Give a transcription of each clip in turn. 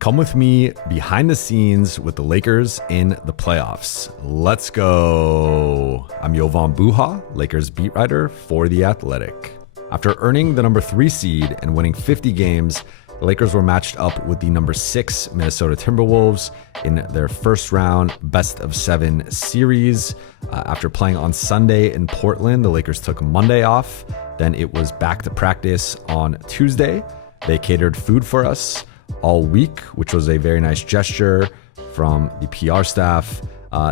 Come with me behind the scenes with the Lakers in the playoffs. Let's go. I'm Jovan Buha, Lakers beat writer for The Athletic. After earning the number 3 seed and winning 50 games, the Lakers were matched up with the number 6 Minnesota Timberwolves in their first round best of 7 series. After playing on Sunday in Portland, the Lakers took Monday off. Then it was back to practice on Tuesday. They catered food for us all week, which was a very nice gesture from the PR staff.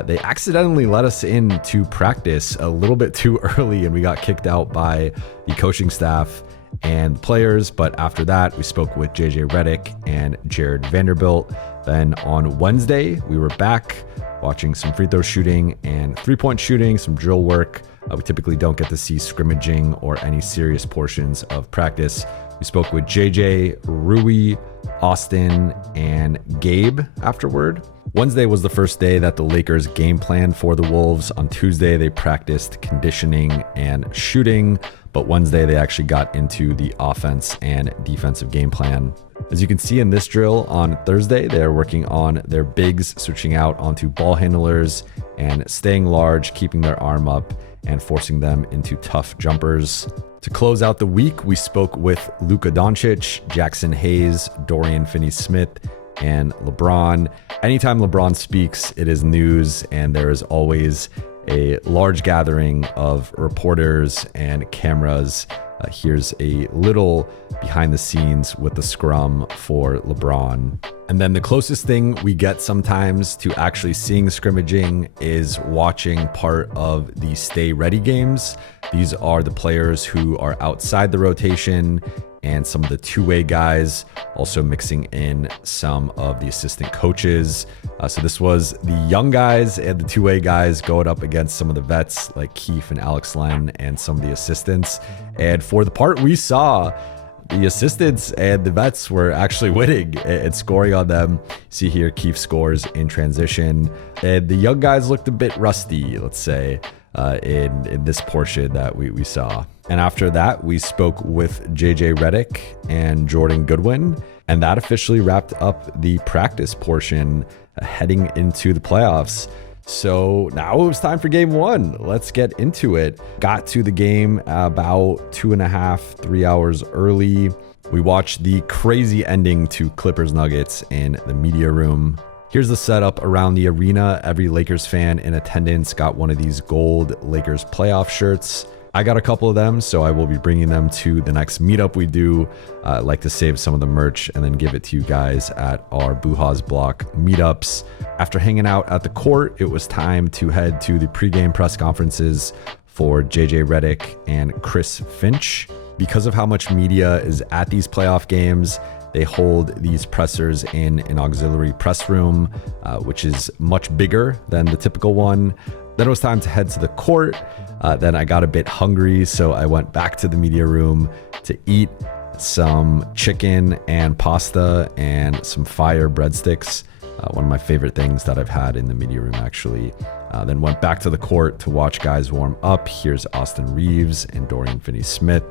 They accidentally let us in to practice a little bit too early, and we got kicked out by the coaching staff and players. But after that, we spoke with JJ Redick and Jared Vanderbilt. Then on Wednesday, we were back watching some free throw shooting and 3-point shooting, some drill work. We typically don't get to see scrimmaging or any serious portions of practice. We spoke with JJ, Rui, Austin, and Gabe afterward. Wednesday was the first day that the Lakers game planned for the Wolves. On Tuesday, they practiced conditioning and shooting, but Wednesday they actually got into the offense and defensive game plan. As you can see in this drill on Thursday, they're working on their bigs, switching out onto ball handlers and staying large, keeping their arm up and forcing them into tough jumpers. To close out the week, we spoke with Luka Doncic, Jackson Hayes, Dorian Finney-Smith, and LeBron. Anytime LeBron speaks, it is news, and there is always a large gathering of reporters and cameras. Here's a little behind the scenes with the scrum for LeBron. And then the closest thing we get sometimes to actually seeing scrimmaging is watching part of the Stay Ready games. These are the players who are outside the rotation and some of the two-way guys, also mixing in some of the assistant coaches. So this was the young guys and the two-way guys going up against some of the vets like Keith and Alex Len and some of the assistants. And for the part we saw, the assistants and the vets were actually winning and scoring on them. See here, Keith scores in transition. And the young guys looked a bit rusty, let's say, in this portion that we saw. And after that, we spoke with JJ Redick and Jordan Goodwin, and that officially wrapped up the practice portion heading into the playoffs. So now it was time for game 1. Let's get into it. Got to the game about 2.5-3 hours early. We watched the crazy ending to Clippers Nuggets in the media room. Here's the setup around the arena. Every Lakers fan in attendance got one of these gold Lakers playoff shirts. I got a couple of them, so I will be bringing them to the next meetup we do. I like to save some of the merch and then give it to you guys at our Buha's Block meetups. After hanging out at the court, it was time to head to the pregame press conferences for JJ Redick and Chris Finch. Because of how much media is at these playoff games, they hold these pressers in an auxiliary press room, which is much bigger than the typical one. Then it was time to head to the court. Then I got a bit hungry, so I went back to the media room to eat some chicken and pasta and some fire breadsticks. One of my favorite things that I've had in the media room, actually. Then went back to the court to watch guys warm up. Here's Austin Reeves and Dorian Finney-Smith.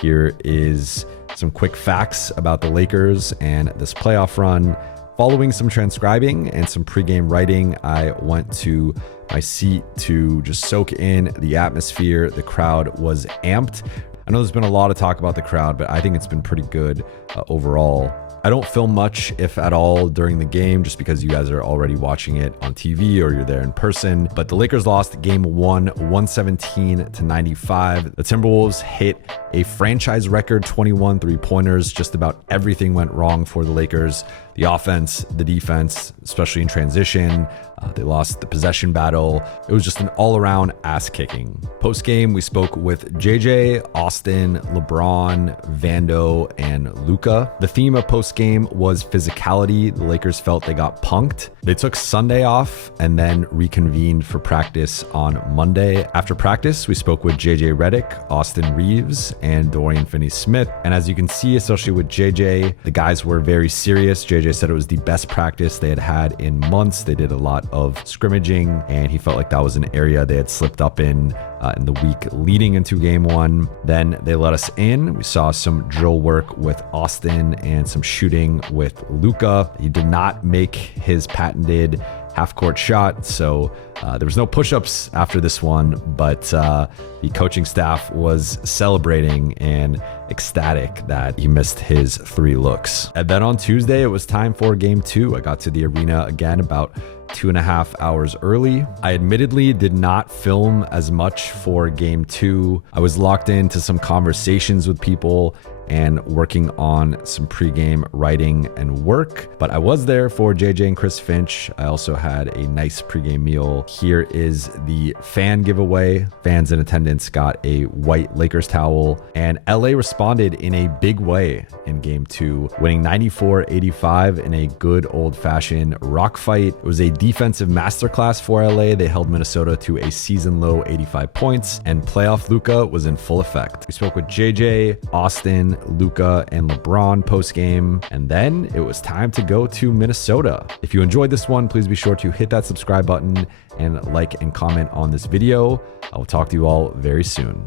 Here is some quick facts about the Lakers and this playoff run. Following some transcribing and some pregame writing, I went to my seat to just soak in the atmosphere. The crowd was amped. I know there's been a lot of talk about the crowd, but I think it's been pretty good overall. I don't film much, if at all, during the game, just because you guys are already watching it on TV or you're there in person. But the Lakers lost game 1, 117-95. The Timberwolves hit a franchise record 21 three-pointers. Just about everything went wrong for the Lakers. The offense, the defense, especially in transition. They lost the possession battle. It was just an all-around ass-kicking. Post-game, we spoke with JJ, Austin, LeBron, Vando, and Luka. The theme of post-game was physicality. The Lakers felt they got punked. They took Sunday off and then reconvened for practice on Monday. After practice, we spoke with JJ Redick, Austin Reeves, and Dorian Finney-Smith. And as you can see, especially with JJ, the guys were very serious. JJ said it was the best practice they had had in months. They did a lot of scrimmaging, and he felt like that was an area they had slipped up in the week leading into game 1. Then they let us in. We saw some drill work with Austin and some shooting with Luka. He did not make his patented half-court shot, so there was no push-ups after this one, but the coaching staff was celebrating and ecstatic that he missed his 3 looks. And then on Tuesday, it was time for game 2. I got to the arena again about 2.5 hours early. I admittedly did not film as much for game 2. I was locked into some conversations with people and working on some pregame writing and work, but I was there for JJ and Chris Finch. I also had a nice pregame meal. Here is the fan giveaway. Fans in attendance got a white Lakers towel, and LA responded in a big way in game 2, winning 94-85 in a good old-fashioned rock fight. It was a defensive masterclass for LA. They held Minnesota to a season-low 85 points, and playoff Luka was in full effect. We spoke with JJ, Austin, Luka, and LeBron post-game, and then it was time to go to Minnesota. If you enjoyed this one, please be sure to hit that subscribe button and like and comment on this video. I will talk to you all very soon.